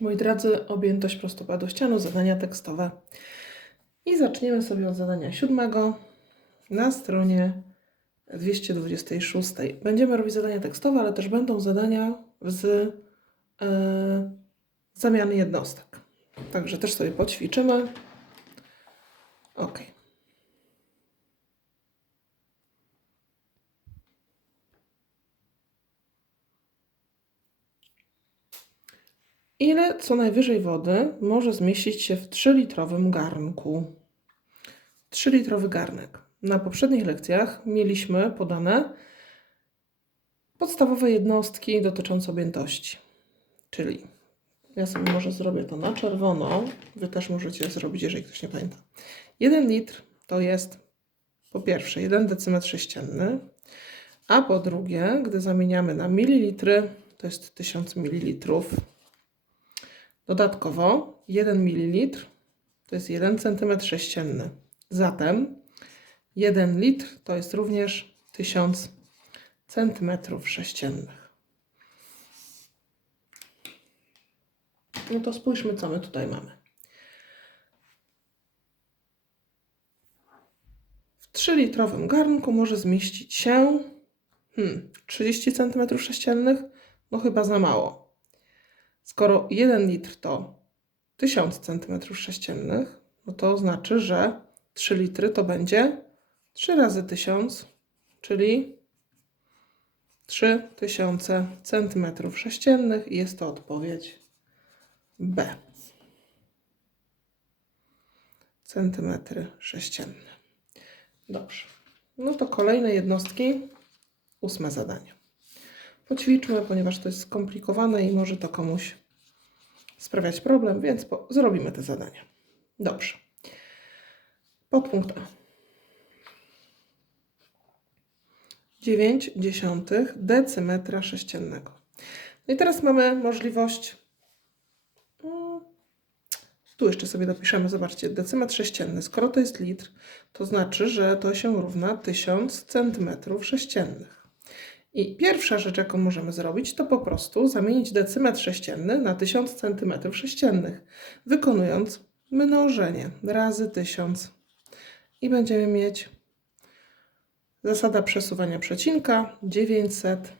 Moi drodzy, objętość prostopadu ścianu, zadania tekstowe. I zaczniemy sobie od zadania siódmego na stronie 226. Będziemy robić zadania tekstowe, ale też będą zadania z e, zamiany jednostek. Także też sobie poćwiczymy. Ok. Ile co najwyżej wody może zmieścić się w 3-litrowym garnku? 3-litrowy garnek. Na poprzednich lekcjach mieliśmy podane podstawowe jednostki dotyczące objętości. Czyli ja sobie może zrobię to na czerwono. Wy też możecie zrobić, jeżeli ktoś nie pamięta. 1 litr to jest po pierwsze 1 decymetr sześcienny, a po drugie, gdy zamieniamy na mililitry, to jest 1000 mililitrów. Dodatkowo 1 ml to jest 1 cm sześcienny. Zatem 1 litr to jest również 1000 cm sześciennych. No to spójrzmy, co my tutaj mamy. W 3-litrowym garnku może zmieścić się hmm, 30 cm sześciennych. No chyba za mało. Skoro 1 litr to 1000 cm3, no to znaczy, że 3 litry to będzie 3 razy 1000, czyli 3000 cm3 i jest to odpowiedź B. Centymetry sześcienne. Dobrze. No to kolejne jednostki. Ósme zadanie poćwiczmy, ponieważ to jest skomplikowane i może to komuś sprawiać problem, więc po, zrobimy te zadania. Dobrze. Podpunkt A. 9 dziesiątych decymetra sześciennego. No i teraz mamy możliwość. mm, Tu jeszcze sobie dopiszemy, zobaczcie, decymetr sześcienny. Skoro to jest litr, to znaczy, że to się równa 1000 centymetrów sześciennych. I pierwsza rzecz, jaką możemy zrobić, to po prostu zamienić decymetr sześcienny na 1000 cm sześciennych, wykonując mnożenie razy 1000. I będziemy mieć zasada przesuwania przecinka 900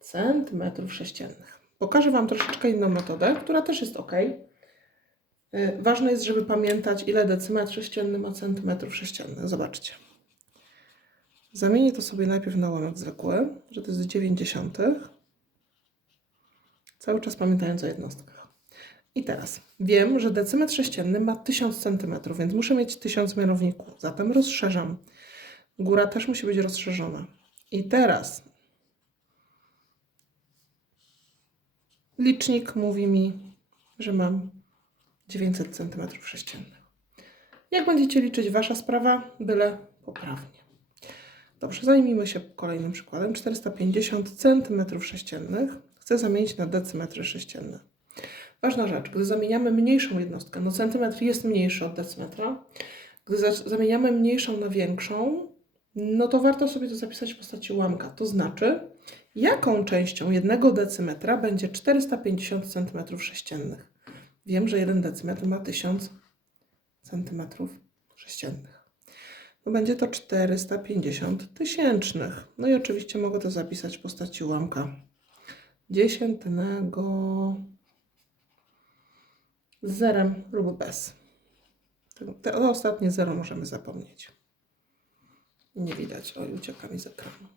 cm sześciennych. Pokażę Wam troszeczkę inną metodę, która też jest ok. Ważne jest, żeby pamiętać, ile decymetr sześcienny ma centymetrów sześciennych. Zobaczcie. Zamienię to sobie najpierw na łamek zwykły, że to jest 90. Cały czas pamiętając o jednostkach. I teraz wiem, że decymetr sześcienny ma 1000 cm, więc muszę mieć 1000 mianowników. Zatem rozszerzam. Góra też musi być rozszerzona. I teraz licznik mówi mi, że mam 900 cm sześciennych. Jak będziecie liczyć, wasza sprawa, byle poprawnie. Dobrze, zajmijmy się kolejnym przykładem. 450 cm3 chcę zamienić na decymetry sześcienne. Ważna rzecz, gdy zamieniamy mniejszą jednostkę, no centymetr jest mniejszy od decymetra, gdy zamieniamy mniejszą na większą, no to warto sobie to zapisać w postaci ułamka. To znaczy, jaką częścią jednego decymetra będzie 450 cm3. Wiem, że jeden decymetr ma 1000 cm3 no będzie to 450 tysięcznych. No i oczywiście mogę to zapisać w postaci ułamka dziesiętnego z zerem lub bez. To ostatnie zero możemy zapomnieć. Nie widać. Oj, ucieka mi z ekranu.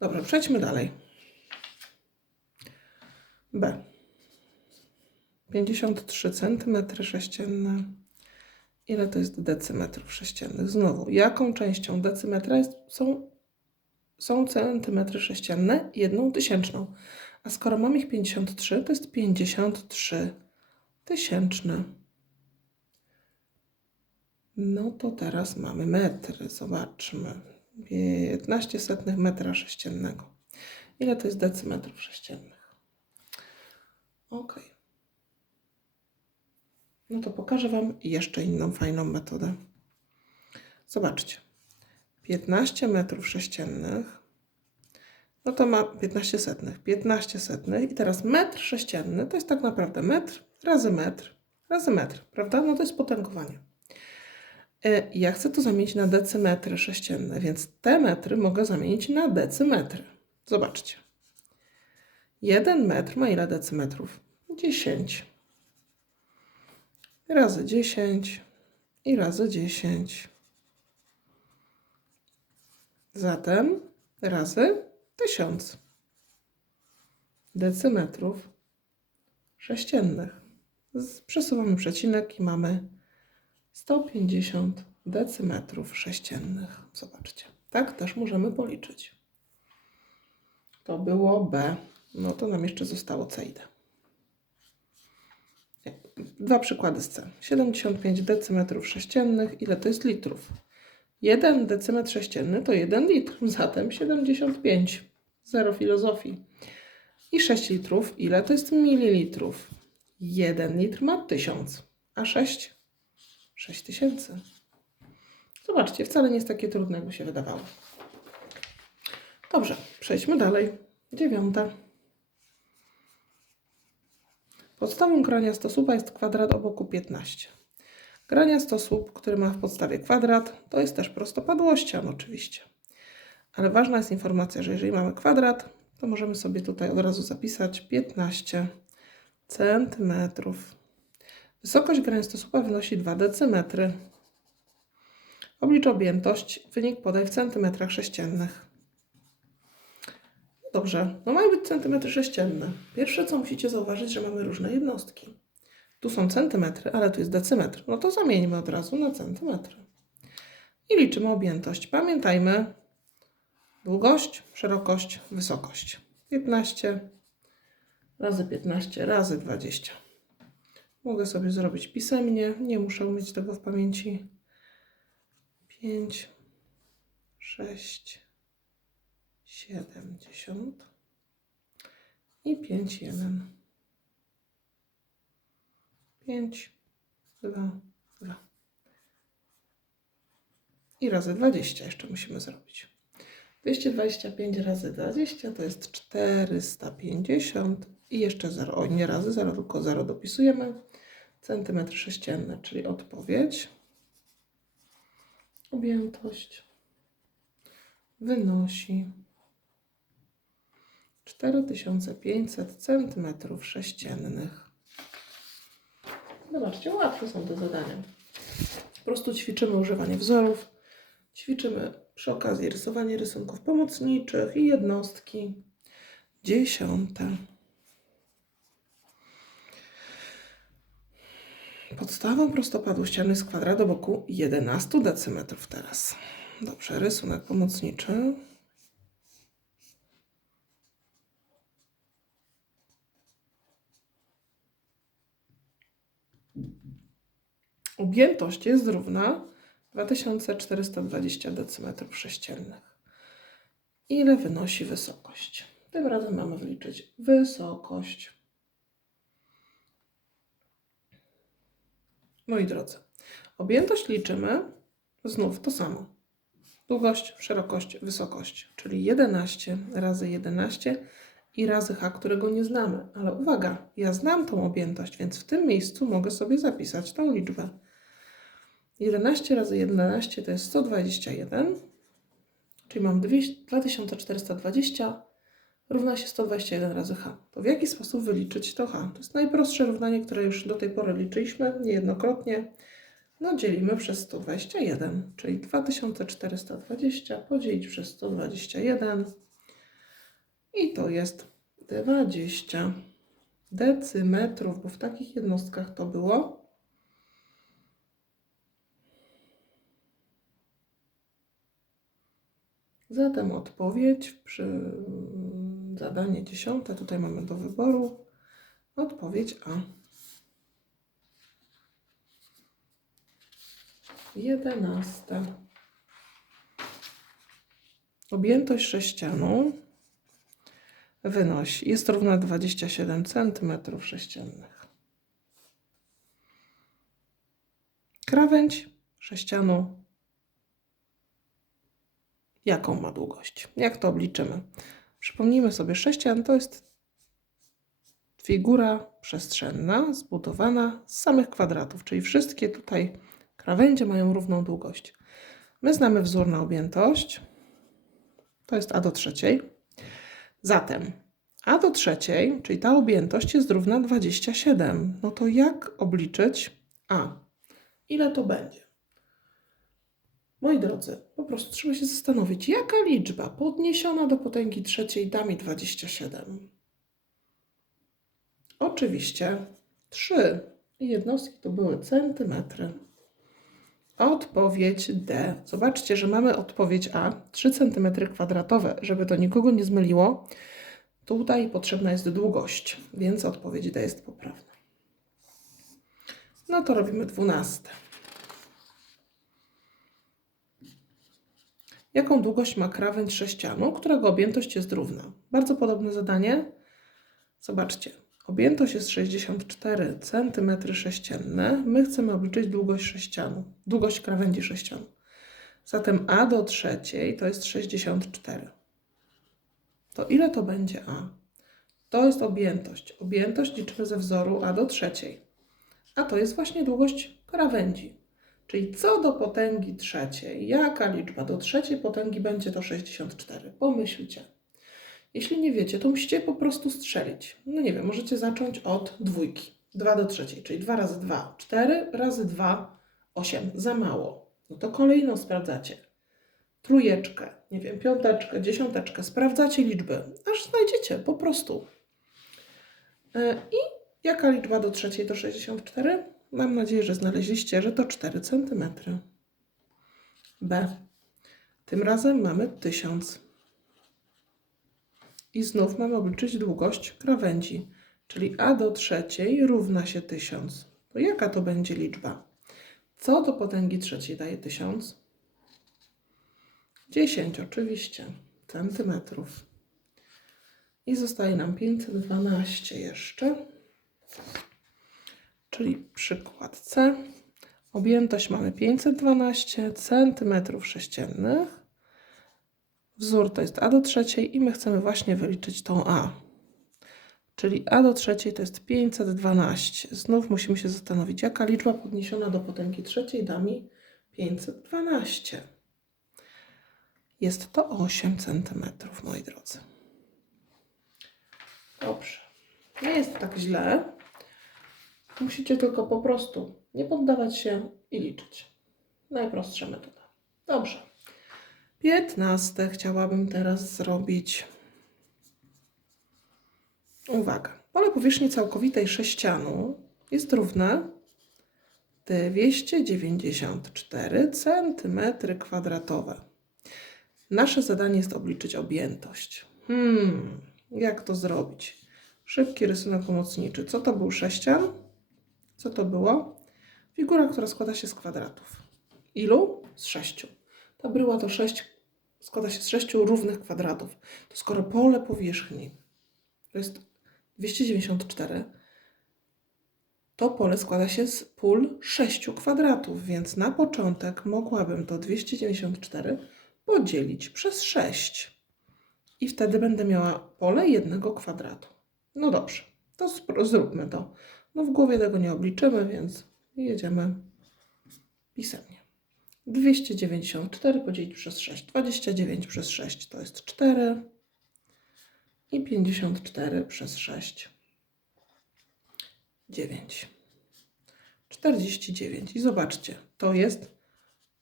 Dobrze, przejdźmy dalej. B. 53 cm sześcienne Ile to jest decymetrów sześciennych? Znowu, jaką częścią decymetra jest, są, są centymetry sześcienne? Jedną tysięczną. A skoro mam ich 53, to jest 53 tysięczne. No to teraz mamy metry. Zobaczmy. 15 setnych metra sześciennego. Ile to jest decymetrów sześciennych? Ok. No to pokażę Wam jeszcze inną fajną metodę. Zobaczcie. 15 metrów sześciennych no to ma 15 setnych. 15 setnych i teraz metr sześcienny to jest tak naprawdę metr razy metr razy metr, prawda? No to jest potęgowanie. E, Ja chcę to zamienić na decymetry sześcienne, więc te metry mogę zamienić na decymetry. Zobaczcie. 1 metr ma ile decymetrów? 10. Razy 10 i razy 10. Zatem razy 1000 decymetrów sześciennych. Przesuwamy przecinek i mamy 150 decymetrów sześciennych. Zobaczcie. Tak też możemy policzyć. To było B. No to nam jeszcze zostało C i D. Dwa przykłady z C. 75 decymetrów sześciennych. Ile to jest litrów? 1 decymetr sześcienny to 1 litr, zatem 75. Zero filozofii. I 6 litrów, ile to jest mililitrów? 1 litr ma 1000, a 6 6000. Zobaczcie, wcale nie jest takie trudne, jakby się wydawało. Dobrze, przejdźmy dalej. Dziewiąta. Podstawą grania stosupa jest kwadrat o boku 15. Grania stosłup, który ma w podstawie kwadrat, to jest też prostopadłościan oczywiście. Ale ważna jest informacja, że jeżeli mamy kwadrat, to możemy sobie tutaj od razu zapisać 15 centymetrów. Wysokość grania stosłupa wynosi 2 decymetry. Oblicz objętość, wynik podaj w centymetrach sześciennych. Dobrze, no mają być centymetry sześcienne. Pierwsze co musicie zauważyć, że mamy różne jednostki. Tu są centymetry, ale tu jest decymetr. No to zamieńmy od razu na centymetry. I liczymy objętość. Pamiętajmy, długość, szerokość, wysokość. 15 razy 15 razy 20. Mogę sobie zrobić pisemnie, nie muszę mieć tego w pamięci. 5, 6, 70 i 5, 1. 5, 2, 2. I razy 20 jeszcze musimy zrobić. 225 razy 20 to jest 450 i jeszcze 0. O, nie razy 0, tylko 0 dopisujemy. Centymetr sześcienny, czyli odpowiedź. Objętość wynosi 4500 centymetrów sześciennych. Zobaczcie, łatwe są te zadania. Po prostu ćwiczymy używanie wzorów, ćwiczymy przy okazji rysowanie rysunków pomocniczych i jednostki. Dziesiąte. Podstawą prostopadu ściany jest kwadrat o boku 11 decymetrów teraz. Dobrze, rysunek pomocniczy. Objętość jest równa 2420 decymetrów sześciennych. Ile wynosi wysokość? Tym razem mamy wliczyć wysokość. Moi drodzy, objętość liczymy znów to samo. Długość, szerokość, wysokość, czyli 11 razy 11 i razy h, którego nie znamy. Ale uwaga, ja znam tą objętość, więc w tym miejscu mogę sobie zapisać tą liczbę. 11 razy 11 to jest 121, czyli mam 200 2420 równa się 121 razy h. To w jaki sposób wyliczyć to h? To jest najprostsze równanie, które już do tej pory liczyliśmy niejednokrotnie. No dzielimy przez 121, czyli 2420 podzielić przez 121 i to jest 20 decymetrów, bo w takich jednostkach to było Zatem odpowiedź przy zadanie dziesiąte, tutaj mamy do wyboru odpowiedź A. Jedenaste. Objętość sześcianu wynosi, jest równa 27 cm sześciennych. Krawędź sześcianu jaką ma długość. Jak to obliczymy? Przypomnijmy sobie, sześcian to jest figura przestrzenna zbudowana z samych kwadratów, czyli wszystkie tutaj krawędzie mają równą długość. My znamy wzór na objętość. To jest a do trzeciej. Zatem a do trzeciej, czyli ta objętość jest równa 27. No to jak obliczyć a? Ile to będzie? Moi drodzy, po prostu trzeba się zastanowić, jaka liczba podniesiona do potęgi trzeciej da mi 27? Oczywiście 3. Jednostki to były centymetry. Odpowiedź D. Zobaczcie, że mamy odpowiedź A 3 cm kwadratowe. Żeby to nikogo nie zmyliło, tutaj potrzebna jest długość, więc odpowiedź D jest poprawna. No to robimy dwunaste. Jaką długość ma krawędź sześcianu, którego objętość jest równa? Bardzo podobne zadanie. Zobaczcie, objętość jest 64 cm sześcienne. My chcemy obliczyć długość sześcianu, długość krawędzi sześcianu. Zatem a do trzeciej to jest 64. To ile to będzie a? To jest objętość. Objętość liczymy ze wzoru a do trzeciej. A to jest właśnie długość krawędzi. Czyli co do potęgi trzeciej, jaka liczba do trzeciej potęgi będzie to 64? Pomyślcie. Jeśli nie wiecie, to musicie po prostu strzelić. No nie wiem, możecie zacząć od dwójki. 2 do trzeciej, czyli 2 razy 2, 4 razy 2, 8. Za mało. No to kolejno sprawdzacie. Trójeczkę, nie wiem, piąteczkę, dziesiąteczkę. Sprawdzacie liczby, aż znajdziecie po prostu. E, I jaka liczba do trzeciej to 64? Mam nadzieję, że znaleźliście, że to 4 cm. B. Tym razem mamy 1000. I znów mamy obliczyć długość krawędzi, czyli a do trzeciej równa się 1000. To jaka to będzie liczba? Co do potęgi trzeciej daje 1000? 10 oczywiście centymetrów. I zostaje nam 512 jeszcze. Czyli przykład C. Objętość mamy 512 cm sześciennych. Wzór to jest a do trzeciej i my chcemy właśnie wyliczyć tą a. Czyli a do trzeciej to jest 512. Znów musimy się zastanowić, jaka liczba podniesiona do potęgi trzeciej da mi 512. Jest to 8 cm, moi drodzy. Dobrze. Nie jest tak źle. Musicie tylko po prostu nie poddawać się i liczyć. Najprostsza metoda. Dobrze. 15 chciałabym teraz zrobić. Uwaga. Pole powierzchni całkowitej sześcianu jest równe 294 cm kwadratowe. Nasze zadanie jest obliczyć objętość. Hmm, jak to zrobić? Szybki rysunek pomocniczy. Co to był sześcian? Co to było? Figura, która składa się z kwadratów. Ilu? Z sześciu. Ta bryła to sześć, składa się z sześciu równych kwadratów. To skoro pole powierzchni to jest 294, to pole składa się z pól sześciu kwadratów, więc na początek mogłabym to 294 podzielić przez 6. I wtedy będę miała pole jednego kwadratu. No dobrze, to zróbmy to. No w głowie tego nie obliczymy, więc jedziemy pisemnie. 294 podzielić przez 6. 29 przez 6 to jest 4. I 54 przez 6. 9. 49. I zobaczcie, to jest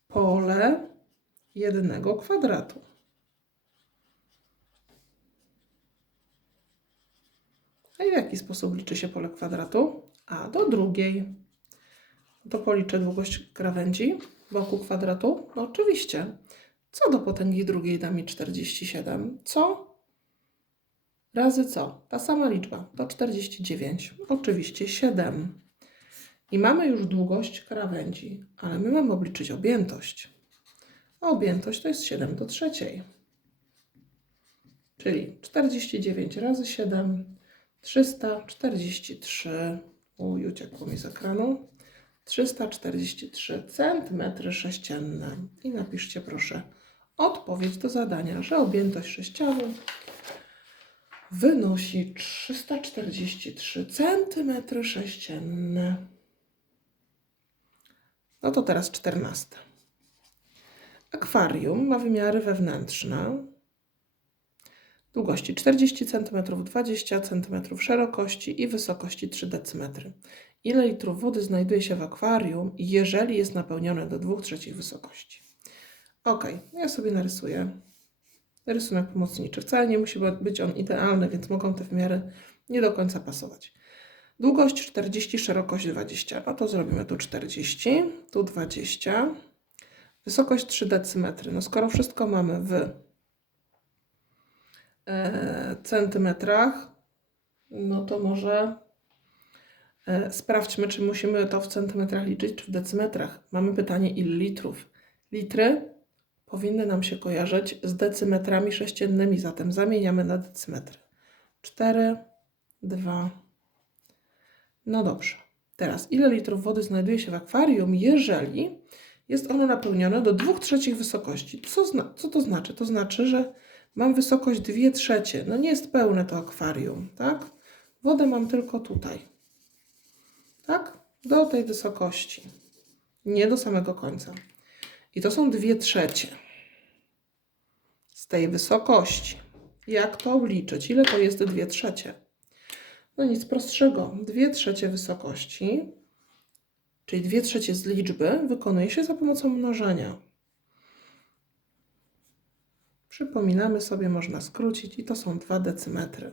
pole jednego kwadratu. A w jaki sposób liczy się pole kwadratu? A do drugiej. To policzę długość krawędzi wokół kwadratu? No oczywiście. Co do potęgi drugiej da mi 47? Co? Razy co? Ta sama liczba. To 49. Oczywiście 7. I mamy już długość krawędzi, ale my mamy obliczyć objętość. A objętość to jest 7 do trzeciej. Czyli 49 razy 7, 343. Uj, uciekło mi z ekranu. 343 cm sześcienne. I napiszcie proszę odpowiedź do zadania, że objętość sześcianu wynosi 343 cm sześcienne. No to teraz 14. Akwarium ma wymiary wewnętrzne. Długości 40 cm, 20 cm szerokości i wysokości 3 dm. Ile litrów wody znajduje się w akwarium, jeżeli jest napełnione do 2 trzecich wysokości? Ok, ja sobie narysuję rysunek pomocniczy. Wcale nie musi być on idealny, więc mogą te wymiary nie do końca pasować. Długość 40, szerokość 20. No to zrobimy tu 40, tu 20. Wysokość 3 decymetry. No skoro wszystko mamy w centymetrach, no to może e, sprawdźmy, czy musimy to w centymetrach liczyć, czy w decymetrach. Mamy pytanie, ile litrów. Litry powinny nam się kojarzyć z decymetrami sześciennymi, zatem zamieniamy na decymetry. 4, 2. No dobrze. Teraz, ile litrów wody znajduje się w akwarium, jeżeli jest ono napełnione do 2 trzecich wysokości? Co, co to znaczy? To znaczy, że mam wysokość 2 trzecie. No nie jest pełne to akwarium, tak? Wodę mam tylko tutaj. Tak? Do tej wysokości. Nie do samego końca. I to są dwie trzecie z tej wysokości. Jak to obliczyć? Ile to jest dwie trzecie? No nic prostszego. Dwie trzecie wysokości, czyli dwie trzecie z liczby, wykonuje się za pomocą mnożenia. Przypominamy sobie, można skrócić i to są 2 decymetry.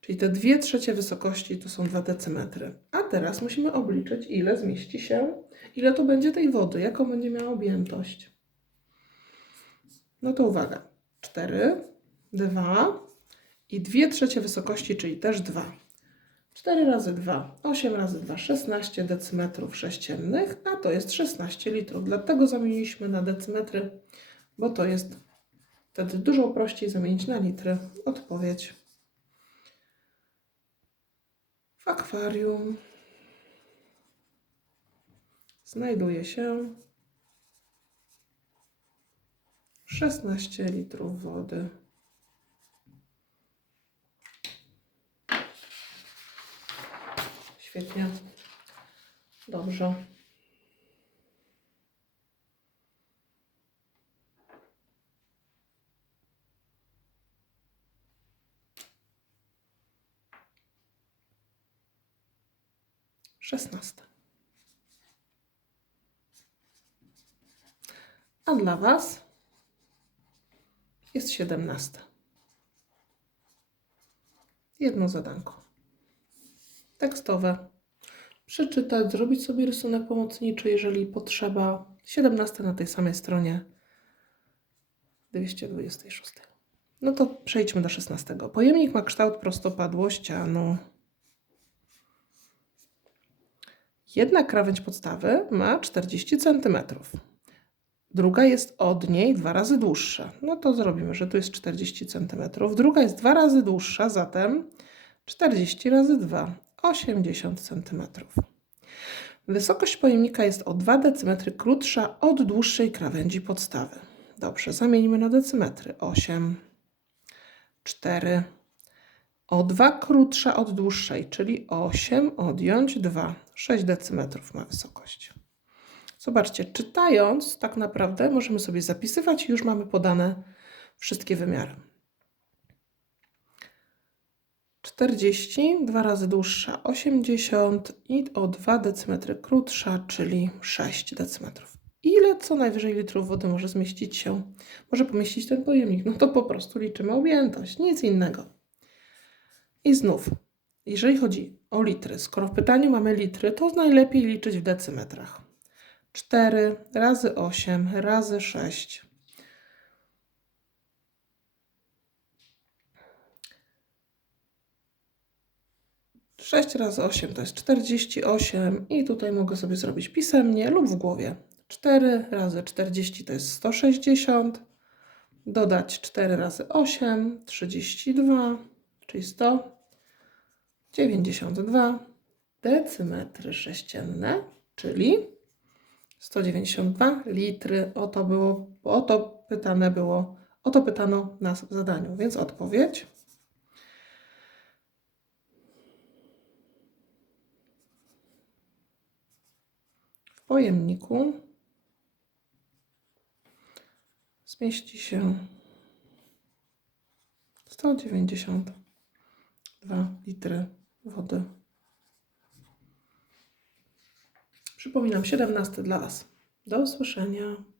Czyli te dwie trzecie wysokości to są 2 decymetry. A teraz musimy obliczyć, ile zmieści się, ile to będzie tej wody, jaką będzie miała objętość. No to uwaga. 4, 2 i 2 trzecie wysokości, czyli też 2. 4 razy 2, 8 razy 2, 16 decymetrów sześciennych, a to jest 16 litrów. Dlatego zamieniliśmy na decymetry, bo to jest wtedy dużo prościej zamienić na litry. Odpowiedź. W akwarium znajduje się 16 litrów wody. Świetnie. Dobrze. Szesnaste. A dla Was jest 17. Jedno zadanko. Tekstowe. Przeczytać, zrobić sobie rysunek pomocniczy, jeżeli potrzeba. 17 na tej samej stronie 226. No to przejdźmy do 16. Pojemnik ma kształt prostopadłościanu. Jedna krawędź podstawy ma 40 cm. Druga jest od niej dwa razy dłuższa. No to zrobimy, że tu jest 40 cm. Druga jest dwa razy dłuższa, zatem 40 razy 2, 80 cm. Wysokość pojemnika jest o 2 dm krótsza od dłuższej krawędzi podstawy. Dobrze, zamienimy na decymetry. 8, 4, o 2 krótsza od dłuższej, czyli 8 odjąć 2. 6 decymetrów ma wysokość. Zobaczcie, czytając tak naprawdę możemy sobie zapisywać i już mamy podane wszystkie wymiary. 40, 2 razy dłuższa 80 i o 2 decymetry krótsza, czyli 6 decymetrów. Ile co najwyżej litrów wody może zmieścić się, może pomieścić ten pojemnik? No to po prostu liczymy objętość, nic innego. I znów, jeżeli chodzi o litry, skoro w pytaniu mamy litry, to najlepiej liczyć w decymetrach. 4 razy 8 razy 6. Sześć razy osiem to jest czterdzieści osiem i tutaj mogę sobie zrobić pisemnie lub w głowie. Cztery razy czterdzieści to jest sto sześćdziesiąt. Dodać cztery razy osiem, trzydzieści dwa, czyli sto 92 decymetry sześcienne, czyli 192 litry. O to, było, o to pytane było, o to pytano nas w zadaniu, więc odpowiedź. W pojemniku zmieści się 192 litry wody. Przypominam, 17 dla Was. Do usłyszenia.